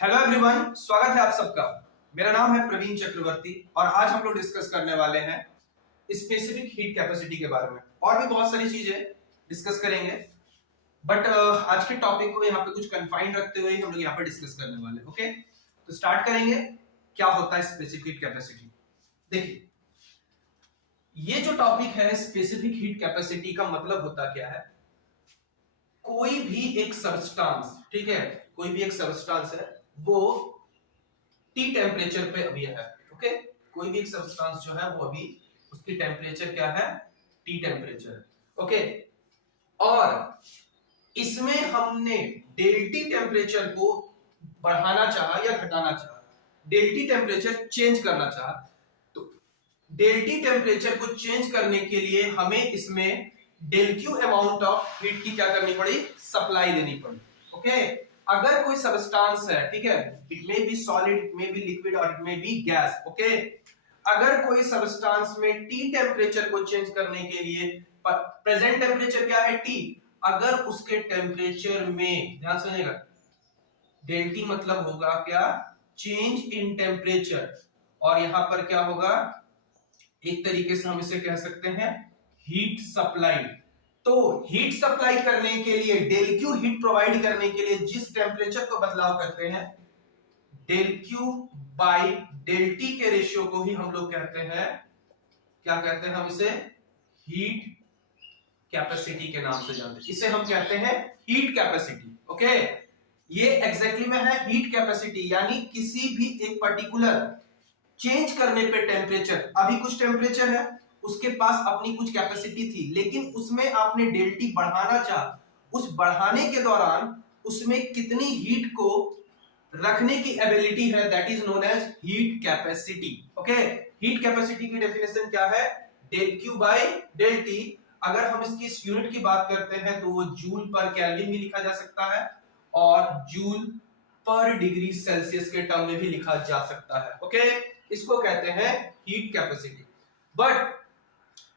Hello everyone, स्वागत है आप सबका। मेरा नाम है प्रवीण चक्रवर्ती और आज हम लोग डिस्कस करने वाले हैं स्पेसिफिक हीट कैपेसिटी के बारे में। और भी बहुत सारी चीजें डिस्कस करेंगे, बट आज के टॉपिक को यहाँ पे कुछ कन्फाइंड रखते हुए हम लोग यहाँ पे डिस्कस करने वाले हैं। ओके, तो स्टार्ट करेंगे। क्या होता है स्पेसिफिक हीट कैपेसिटी? देखिए, ये जो टॉपिक है स्पेसिफिक हीट कैपेसिटी का मतलब होता क्या है? कोई भी एक सबस्टांस, ठीक है, कोई भी एक सबस्टांस है वो टी टेम्परेचर पे अभी है। ओके, कोई भी एक सब्सटेंस जो है वो अभी उसकी टेम्परेचर क्या है? T temperature. ओके, और इसमें हमने डेल्टी टेम्परेचर को बढ़ाना चाहा या घटाना चाहा, डेल्टी टेम्परेचर चेंज करना चाहा, तो डेल्टी टेम्परेचर को चेंज करने के लिए हमें इसमें del Q amount of heat की क्या करनी पड़ी? सप्लाई देनी पड़ी। ओके, अगर कोई सबस्टांस है, ठीक है, it may be solid, it may be liquid और it may be gas. Okay, अगर कोई सबस्टांस में टी टेम्परेचर को चेंज करने के लिए, प्रेजेंट टेम्परेचर क्या है? टी, अगर उसके टेम्परेचर में, ध्यान सुनिएगा, डेल टी मतलब होगा क्या? चेंज इन टेम्परेचर, और यहां पर क्या होगा? एक तरीके से हम इसे कह सकते हैं हीट सप्लाई। तो हीट सप्लाई करने के लिए, डेल क्यू हीट प्रोवाइड करने के लिए जिस टेम्परेचर को बदलाव करते हैं, del Q by del T के रेशियो को ही हम लोग कहते हैं, क्या कहते हैं हम इसे? हीट कैपेसिटी के नाम से जानते हैं। इसे हम कहते हैं हीट कैपेसिटी। ओके, ये एग्जैक्टली में है हीट कैपेसिटी, यानी किसी भी एक पर्टिकुलर चेंज करने पे टेम्परेचर, अभी कुछ टेम्परेचर है, उसके पास अपनी कुछ कैपेसिटी थी, लेकिन उसमें आपने डेल्टी बढ़ाना चाहा, उस बढ़ाने के दौरान उसमें कितनी हीट को रखने की एबिलिटी है, that is known as heat capacity. Okay, heat capacity की डेफिनेशन क्या है? Del Q by del T. अगर हम इसकी इस यूनिट की बात करते हैं तो वो जूल पर केल्विन भी लिखा जा सकता है और जूल पर डिग्री सेल्सियस के टर्म में भी लिखा जा सकता है। ओके, इसको कहते हैं हीट कैपेसिटी। बट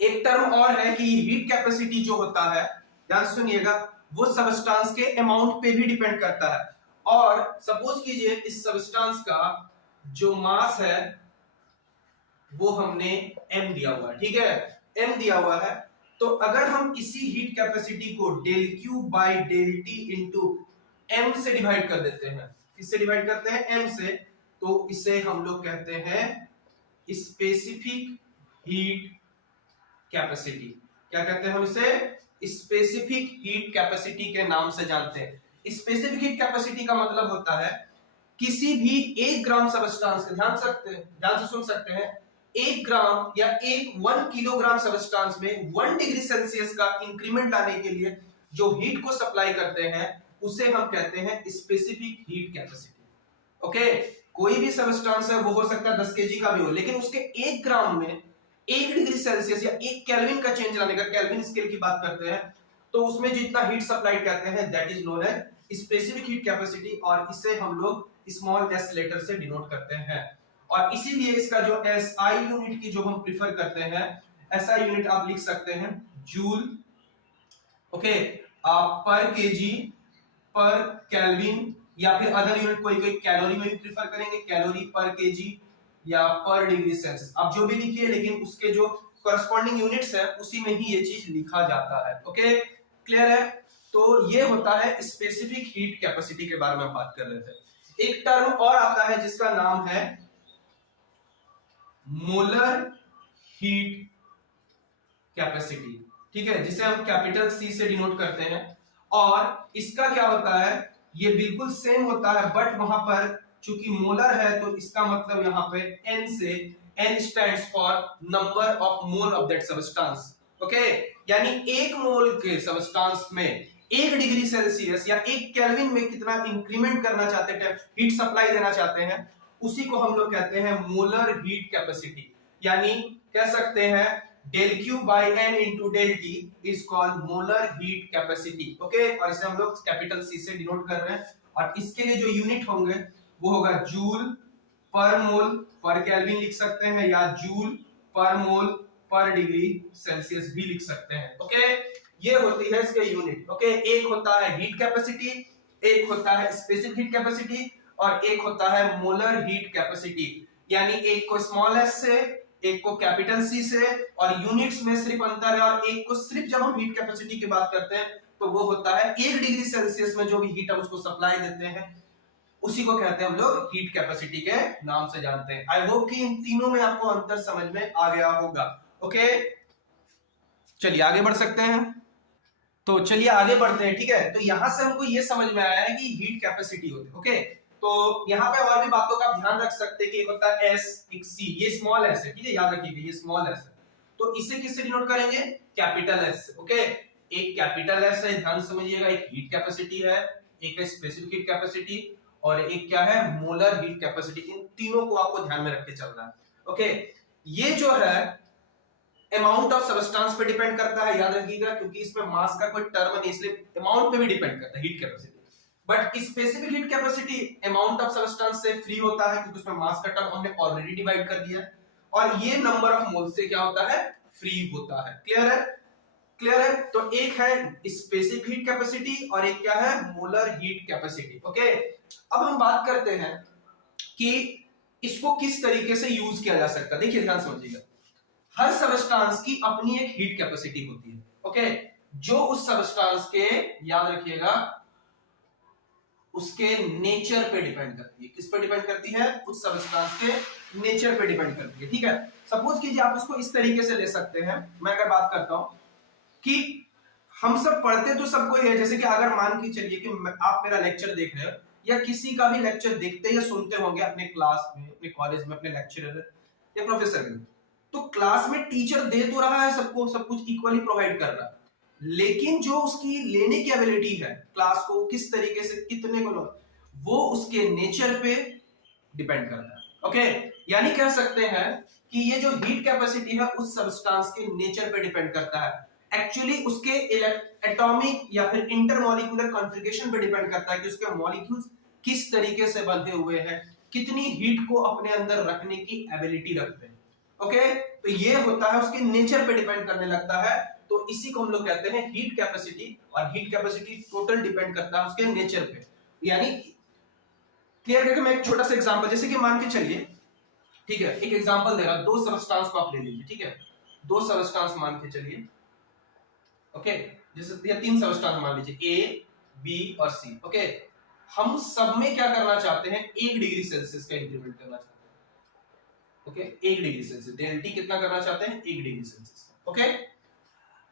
एक टर्म और है कि हीट कैपेसिटी जो होता है, ध्यान सुनिएगा, वो सबस्टांस के अमाउंट पे भी डिपेंड करता है। और सपोज कीजिए इस सबस्टांस का जो मास है वो हमने m दिया हुआ है, ठीक है, m दिया हुआ है। तो अगर हम इसी हीट कैपेसिटी को del Q by del T into M से डिवाइड कर देते हैं, किससे डिवाइड करते हैं? m से, तो इसे हम लोग कहते हैं स्पेसिफिक हीट कैपेसिटी। क्या कहते हैं हम इसे? स्पेसिफिक हीट कैपेसिटी के नाम से जानते हैं। स्पेसिफिक हीट कैपेसिटी का मतलब होता है किसी भी 1 ग्राम सबस्टांस के, ध्यान से सुन सकते हैं, 1 ग्राम या 1 किलोग्राम सबस्टांस में 1 डिग्री सेल्सियस का इंक्रीमेंट लाने के लिए जो हीट को सप्लाई करते हैं उसे हम कहते हैं स्पेसिफिक हीट कैपेसिटी। ओके, कोई भी सबस्टांस है वो हो सकता है 10 केजी का भी हो, लेकिन उसके 1 ग्राम में 1 डिग्री सेल्सियस या 1 केल्विन का चेंज लाने का, केल्विन स्केल की बात करते हैं, तो उसमें जितना हीट सप्लाई करते हैं that is known as specific heat capacity, और इसे हम लोग स्मॉल एस लेटर से डिनोट करते हैं। और इसीलिए इसका जो एसआई यूनिट की जो हम प्रिफर करते हैं, एसआई यूनिट आप लिख सकते हैं जूल, ओके, आप पर केजी, पर केल्विन, या फिर अदर यूनिट कोई कोई कैलोरी में भी प्रिफर करेंगे, कैलोरी पर केजी या पर डिग्री सेल्सियस, आप जो भी लिखिए, लेकिन उसके जो कॉरस्पॉन्डिंग यूनिट्स है उसी में ही ये चीज लिखा जाता है। ओके, क्लियर है? तो ये होता है स्पेसिफिक हीट कैपेसिटी के बारे में बात कर रहे थे। एक टर्म और आता है जिसका नाम है मोलर हीट कैपेसिटी, ठीक है, जिसे हम कैपिटल सी से डिनोट करते हैं। और इसका क्या होता है? ये बिल्कुल सेम होता है, बट वहां पर चूंकि मोलर है तो इसका मतलब यहां पे n से, n stands for number of mole of that substance. Okay, यानी 1 मोल के सबस्टांस में 1 डिग्री सेल्सियस या 1 केल्विन में कितना इंक्रीमेंट करना चाहते हैं, हीट सप्लाई देना चाहते हैं, उसी को हम लोग कहते हैं मोलर हीट कैपेसिटी। यानी कह सकते हैं del Q by N into del T is called molar heat capacity. Okay, और इसे हम लोग कैपिटल सी से डिनोट कर रहे हैं, और इसके लिए जो यूनिट होंगे वो होगा जूल पर मोल पर केल्विन लिख सकते हैं, या जूल पर मोल पर डिग्री सेल्सियस भी लिख सकते हैं। ओके, ये होती है इसके यूनिट। ओके, एक होता है हीट कैपेसिटी, एक होता है स्पेसिफिक हीट कैपेसिटी। और एक होता है मोलर हीट कैपेसिटी, यानी एक को स्मॉल एस से, एक को कैपिटल सी से, और यूनिट्स में सिर्फ अंतर है, और एक को सिर्फ जब हम हीट कैपेसिटी की बात करते हैं तो वो होता है 1 डिग्री सेल्सियस में जो भी हीट हम उसको सप्लाई देते हैं उसी को कहते हैं हम लोग हीट कैपेसिटी के नाम से जानते हैं। आई होप कि इन तीनों में आपको अंतर समझ में आ गया होगा। ओके, चलिए आगे बढ़ सकते हैं। तो चलिए आगे बढ़ते हैं, ठीक है। तो यहां से हमको ये समझ में आया है कि हीट कैपेसिटी होती है। ओके, तो यहाँ पे और भी बातों का ध्यान रख सकते हैं कि एक होता है एस, एक सी, ये स्मॉल एस है, ठीक है, याद रखिएगा ये स्मॉल एस है। तो इसे किससे डिनोट करेंगे? कैपिटल एस से। ओके, एक कैपिटल एस है, ध्यान समझिएगा, एक हीट कैपेसिटी है, एक है स्पेसिफिक हीट कैपेसिटी, और एक क्या है? Molar heat capacity. इन तीनों को आपको ध्यान में रख के चलना है। ओके, ये जो है अमाउंट ऑफ सब्सटेंस पे डिपेंड करता है, याद रखिएगा, क्योंकि इसमें मास का कोई टर्म नहीं, इसलिए अमाउंट पे भी डिपेंड करता है heat capacity. But specific heat capacity amount of substance से फ्री होता है, क्योंकि उसमें मास का टर्म हमने ऑलरेडी डिवाइड कर दिया है, और ये नंबर ऑफ मोल्स से क्या होता है? फ्री होता है। क्लियर है? क्लियर है? तो एक है स्पेसिफिक हीट कैपेसिटी और एक क्या है? Molar heat capacity. ओके, अब हम बात करते हैं कि इसको किस तरीके से यूज किया जा सकता है। देखिए ध्यान समझिएगा, हर सब्सटेंस की अपनी एक हीट कैपेसिटी होती है। ओके, जो उस सब्सटेंस के, याद रखिएगा, उसके नेचर पे डिपेंड करती है। किस पे डिपेंड करती है? उस सब्सटेंस के नेचर पे डिपेंड करती है। ठीक है, सपोज कीजिए आप इसको इस तरीके से ले सकते हैं। मैं अगर बात करता हूं कि हम सब पढ़ते तो सबको ही है, जैसे कि अगर मान के चलिए कि आप मेरा लेक्चर देख रहे हो या किसी का भी लेक्चर देखते या सुनते होंगे अपने क्लास में, अपने कॉलेज में, अपने लेक्चरर या प्रोफेसर में, तो क्लास में टीचर दे तो रहा है सबको, सब कुछ इक्वली प्रोवाइड कर रहा है, लेकिन जो उसकी लेने की एबिलिटी है क्लास को किस तरीके से कितने को लो, वो उसके नेचर पे डिपेंड करता है। ओके, यानी कह सकते हैं कि ये जो हीट कैपेसिटी है उस सब्सटेंस के नेचर पे डिपेंड करता है। एक्चुअली उसके एटॉमिक या फिर इंटरमॉलिक्यूलर कॉन्फ़िगरेशन पे डिपेंड करता है कि उसके मॉलिक्यूल्स किस तरीके से बंधे हुए हैं, कितनी हीट को अपने अंदर रखने की एबिलिटी रखते हैं। ओके, तो ये होता है उसके नेचर पे डिपेंड करने लगता है। तो इसी को हम लोग कहते हैं हीट कैपेसिटी, और हीट कैपेसिटी टोटल डिपेंड करता है उसके नेचर पे। यानी क्लियर करके मैं एक छोटा सा एग्जांपल, जैसे कि मान के चलिए, ठीक है, एक एग्जांपल दे रहा हूं, दो सबस्टेंस को आप ले लीजिए। ठीक है, दो सबस्टेंस मान के चलिए। ओके, जैसे या तीन सबस्टेंस मान लीजिए, ए, बी और सी। ओके, हम सब में क्या करना चाहते हैं? 1 डिग्री सेल्सियस का इंक्रीमेंट करना चाहते हैं। ओके, 1 डिग्री सेल्सियस, डेल्टी कितना करना चाहते हैं? 1 डिग्री सेल्सियस। ओके,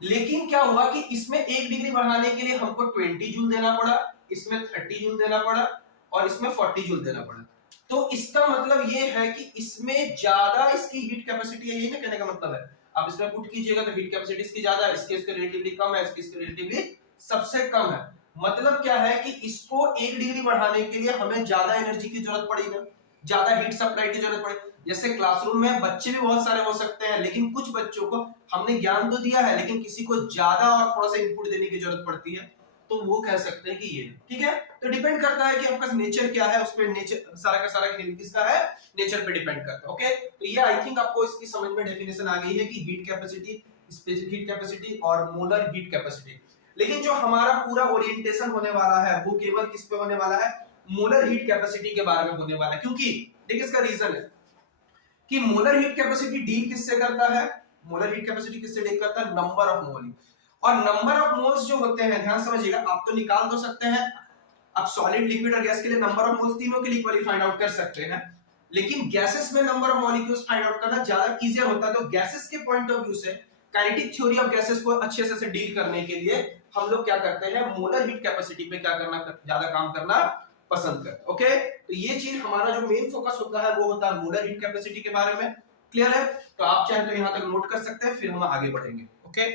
लेकिन क्या हुआ कि इसमें 1 डिग्री बढ़ाने के लिए हमको 20 जूल देना पड़ा, इसमें 30 जूल देना पड़ा, और इसमें 40 जूल देना पड़ा। तो इसका मतलब ये है कि इसमें ज्यादा इसकी हीट कैपेसिटी है, यही ना कहने का मतलब है। आप इसमें पुट कीजिएगा तो हीट कैपेसिटी इसकी ज्यादा है, इसके रिलेटिवली कम है, इसके रिलेटिवली सबसे कम है। मतलब क्या है कि इसको 1 डिग्री बढ़ाने के लिए हमें ज्यादा एनर्जी की जरूरत पड़ी ना, ज्यादा हीट सप्लाई की जरूरत पड़ी। जैसे क्लासरूम में बच्चे भी बहुत सारे हो सकते हैं, लेकिन कुछ बच्चों को हमने ज्ञान तो दिया है, लेकिन किसी को ज्यादा और थोड़ा सा इनपुट देने की जरूरत पड़ती है, तो वो कह सकते हैं कि ये। ठीक है, तो डिपेंड करता है कि आपका नेचर क्या है, उस पर नेचर सारा का सारा खेल किसका है? नेचर पे डिपेंड करता है। ओके, तो ये आई थिंक आपको इसकी समझ में डेफिनेशन आ गई है कि heat capacity, specific heat capacity और मोलर हीट कैपेसिटी। लेकिन जो हमारा पूरा ओरिएंटेशन होने वाला है वो केवल किस पे होने वाला है? मोलर हीट कैपेसिटी के बारे में होने वाला है। क्योंकि देखिए इसका रीजन है कि मोलर हीट कैपेसिटी डील किससे करता है? मोलर हीट कैपेसिटी किससे डील करता है? Number of mole. और नंबर ऑफ मोल्स जो होते हैं, ध्यान समझिएगा, आप तो निकाल दो सकते हैं, आप सॉलिड, लिक्विड और गैस के लिए नंबर ऑफ मोल्स तीनों के लिए इक्वली फाइंड आउट कर सकते हैं, लेकिन गैसेस में number of molecules find out करना ज्यादा इजियर होता है। तो गैसेस के पॉइंट ऑफ व्यू से, काइनेटिक थ्योरी ऑफ गैसेस को अच्छे से डील करने के लिए हम लोग क्या करते हैं? मोलर हीट कैपेसिटी पे क्या करना, ज्यादा काम करना पसंद करते हैं। ओके, तो ये चीज हमारा जो मेन फोकस होता है वो होता है मोलर हीट कैपेसिटी के बारे में। क्लियर है? तो आप चाहे तो यहां तक नोट कर सकते हैं, फिर हम आगे बढ़ेंगे। ओके,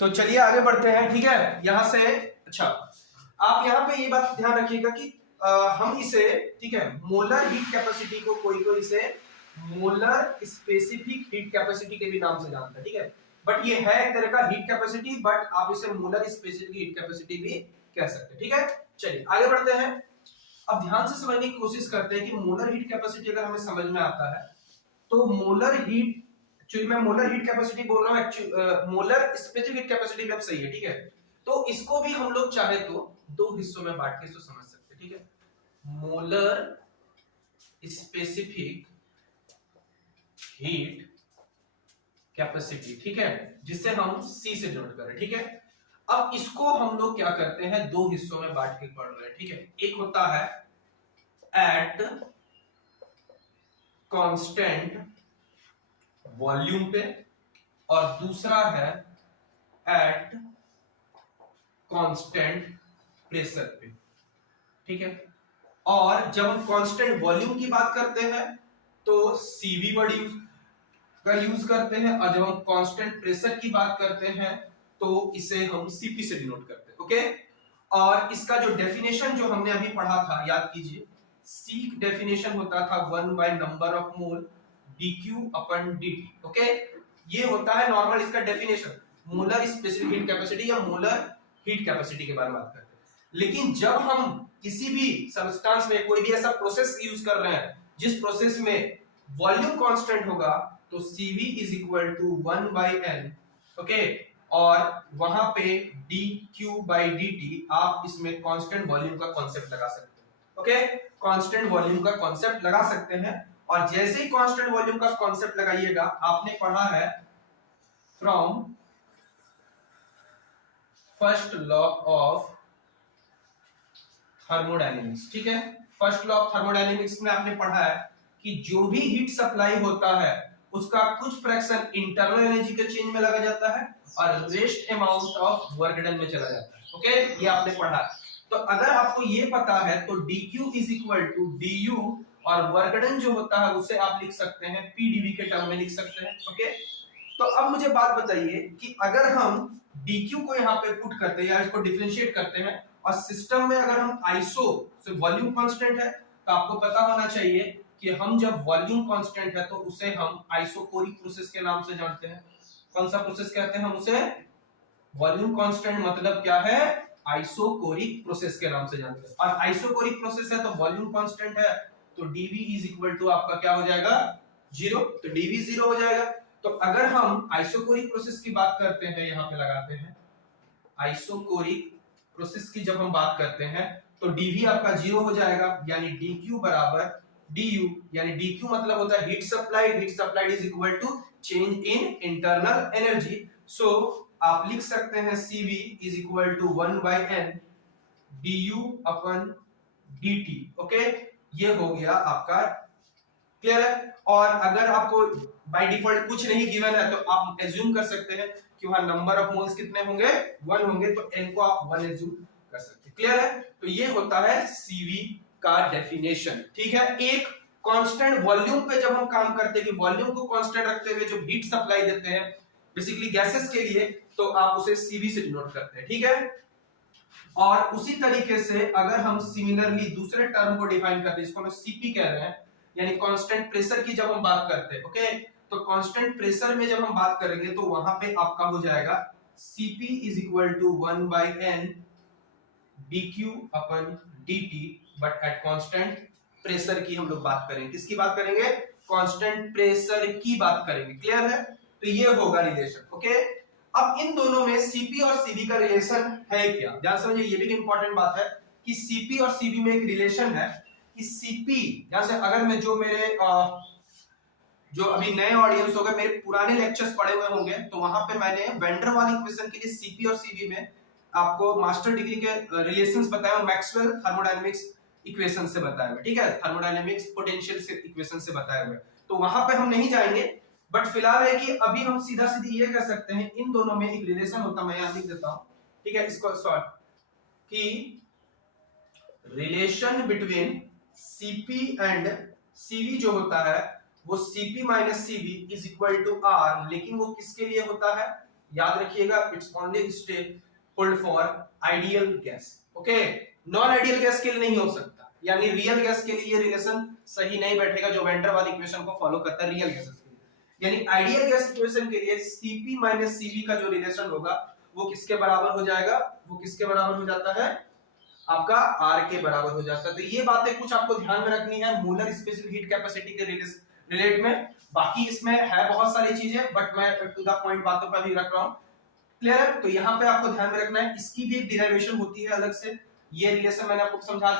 तो चलिए आगे बढ़ते हैं। ठीक है, यहां से अच्छा, आप यहां पे ये बात ध्यान रखिएगा कि हम इसे, ठीक है, मोलर हीट कैपेसिटी को कोई इसे मोलर स्पेसिफिक हीट कैपेसिटी के भी नाम से जानता है। ठीक है, बट ये है एक तरह का हीट कैपेसिटी, बट आप इसे मोलर स्पेसिफिक हीट कैपेसिटी भी कह सकते हैं। ठीक है, चलिए आगे बढ़ते हैं। अब ध्यान से समझने की कोशिश करते हैं कि मोलर हीट कैपेसिटी अगर हमें समझ में आता है तो मोलर हीट, एक्चुअली मैं मोलर हीट कैपेसिटी बोल रहा हूं, मोलर स्पेसिफिक हीट कैपेसिटी भी अब सही है। ठीक है, तो इसको भी हम लोग चाहे तो दो हिस्सों में बांट के इसको समझ सकते हैं, ठीक है। मोलर स्पेसिफिक हीट कैपेसिटी, ठीक है, जिसे हम C से डिनोट कर रहे हैं, ठीक है। अब इसको हम लोग क्या करते हैं, दो हिस्सों में बांट के पढ़ रहे हैं, ठीक है। एक होता है एट कांस्टेंट वॉल्यूम पे और दूसरा है एट कांस्टेंट प्रेशर पे, ठीक है। और जब हम कांस्टेंट वॉल्यूम की बात करते हैं तो CV वर्ड यूज करते हैं, और जब हम कांस्टेंट प्रेशर की बात करते हैं तो इसे हम CP से डिनोट करते हैं, ओके। और इसका जो डेफिनेशन जो हमने अभी पढ़ा था, याद कीजिए, C डेफिनेशन होता था 1 by number of mole dQ upon dt, okay. ये होता है नॉर्मल इसका definition, molar specific heat capacity या मोलर हीट कैपेसिटी के बारे में बात करते हैं। लेकिन जब हम किसी भी सब्सटेंस में कोई भी ऐसा प्रोसेस यूज कर रहे हैं जिस प्रोसेस में वॉल्यूम कांस्टेंट होगा, तो CV is equal to 1 by n, okay. और वहां पे dQ बाय dt आप इसमें कांस्टेंट वॉल्यूम का कॉन्सेप्ट लगा सकते हैं, ओके। कांस्टेंट वॉल्यूम का कॉन्सेप्ट लगा सकते हैं, और जैसे ही कांस्टेंट वॉल्यूम का कॉन्सेप्ट लगाइएगा, आपने पढ़ा है from first law of thermodynamics, ठीक है। फर्स्ट लॉ ऑफ थर्मोडायनेमिक्स में आपने पढ़ा है कि जो भी हीट सप्लाई होता है उसका कुछ फ्रैक्शन इंटरनल एनर्जी के चेंज में लगा जाता है और rest amount of work done में चला जाता है, ओके। ये आपने पढ़ा। तो अगर आपको ये पता है तो dQ is equal to du, और वर्क डन जो होता है उसे आप लिख सकते हैं PdV के टर्म में लिख सकते हैं, ओके। तो अब मुझे बात बताइए कि अगर हम dQ को यहाँ पे पुट करते हैं या इसको डिफरेंशिएट करते हैं, और सिस्टम में अगर हम आइसो से वॉल्यूम कांस्टेंट है, तो आपको पता होना चाहिए कि हम जब वॉल्यूम कांस्टेंट है तो उसे हम आइसोकोरिक प्रोसेस के नाम से जानते हैं। कौन सा प्रोसेस कहते हैं हम उसे? वॉल्यूम कांस्टेंट मतलब क्या है? आइसोकोरिक प्रोसेस के नाम से जानते हैं। और आइसोकोरिक प्रोसेस है तो वॉल्यूम कांस्टेंट है, तो dV इज इक्वल टू आपका क्या हो जाएगा? 0। तो dV 0 हो जाएगा। तो अगर हम आइसोकोरिक प्रोसेस की बात करते हैं, यहां पे लगाते हैं आइसोकोरिक प्रोसेस की जब हम बात करते हैं तो dV आपका 0 हो जाएगा, यानी dQ बराबर du, यानी dQ मतलब होता है heat supplied is equal to change in internal energy. So आप लिख सकते हैं CV is equal to 1 by n du upon dt, okay. ये हो गया आपका, क्लियर है। और अगर आपको बाय डिफॉल्ट कुछ नहीं गिवन है तो आप एज्यूम कर सकते हैं कि वहां नंबर ऑफ मोल्स कितने होंगे? 1 होंगे, तो n को आप 1 एज्यूम कर सकते हैं, क्लियर है। तो ये होता है CV का डेफिनेशन, ठीक है। एक कांस्टेंट वॉल्यूम पे जब हम काम करते हैं कि वॉल्यूम को कांस्टेंट रखते हुए जो हीट सप्लाई देते हैं बेसिकली गैसेस के लिए, तो आप उसे CV से डिनोट करते हैं, ठीक है। और उसी तरीके से अगर हम सिमिलरली दूसरे टर्म को डिफाइन करते हैं, इसको हम CP कह रहे हैं, यानी कांस्टेंट प्रेशर की जब हम बात करते हैं, ओके। तो कांस्टेंट प्रेशर में जब हम बात करेंगे तो वहां पे आपका हो जाएगा CP is equal to 1 by n dQ upon dt, but at constant pressure की हम लोग बात करेंगे। किसकी बात करेंगे? कांस्टेंट प्रेशर की बात करेंगे, क्लियर है। तो ये होगा रिलेशन, ओके। अब इन दोनों में CP और CV का रिलेशन है क्या? ध्यान समझिए, ये भी एक इंपॉर्टेंट बात है कि CP और CV में एक रिलेशन है कि CP, यहां से अगर मैं जो मेरे जो अभी नए ऑडियंस हो गए, मेरे पुराने लेक्चर्स पढ़े हुए होंगे, तो वहां पे मैंने वैन डर वाल इक्वेशन के लिए CP और CV में आपको मास्टर डिग्री के रिलेशंस बताए और मैक्सवेल थर्मोडायनेमिक्स इक्वेशन से बताए हुए, ठीक है। थर्मोडायनेमिक्स पोटेंशियल से इक्वेशन से बताए हुए, तो वहां पे हम नहीं जाएंगे। बट फिलहाल है कि अभी हम सीधा सीधी ये कह सकते हैं इन दोनों में एक रिलेशन होता है, मैं यहां लिख देता हूं, ठीक है, इसको शॉर्ट, कि relation between CP and CV जो होता है वो CP minus CV is equal to R, लेकिन वो किसके लिए होता है? याद रखिएगा, it's only state hold for ideal gas, okay. Non ideal gas के लिए नहीं हो सकता, यानी रियल गैस के लिए ये रिलेशन सही नहीं बैठेगा जो वैन डर वाल इक्वेशन को फॉलो करता है रियल गैसेस के लिए। यानी आइडियल गैस इक्वेशन के लिए CP माइनस CV का जो रिलेशन होगा वो किसके बराबर हो जाएगा? वो किसके बराबर हो जाता है? आपका R के बराबर हो जाता है। तो ये बातें कुछ आपको ध्यान में रखनी है मोलर स्पेसिफिक हीट कैपेसिटी के रिलेट में। बाकी इसमें है बहुत सारी चीजें, बट मैं टू द पॉइंट बातों पर भी रख रहा हूं। क्लियर है? तो यहाँ पे आपको ध्यान में रखना है, इसकी भी एक डिराइवेशन होती है अलग से, ये रिलेशन मैंने आपको समझा